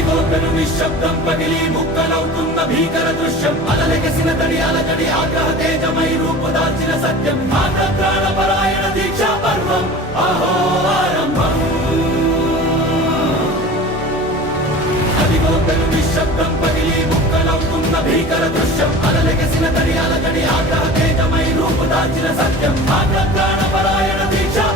అదిగో పెను నిశ్శబ్దం పగిలి ముక్కలవుతున్న భీకర దృశ్యం అలలెగసిన తడి అలజడి ఆగ్రహ తేజమై రూపుదాల్చిన సత్యం ఆగ్రహ పరాయణ దీక్షా పర్వం అహో ఆరంభం అదిగో పెను నిశ్శబ్దం పగిలి ముక్కలవుతున్న భీకర దృశ్యం అలలెగసిన తడి అలజడి ఆగ్రహ తేజమై రూపుదాల్చిన సత్యం ఆగ్రహ పరాయణ దీక్షా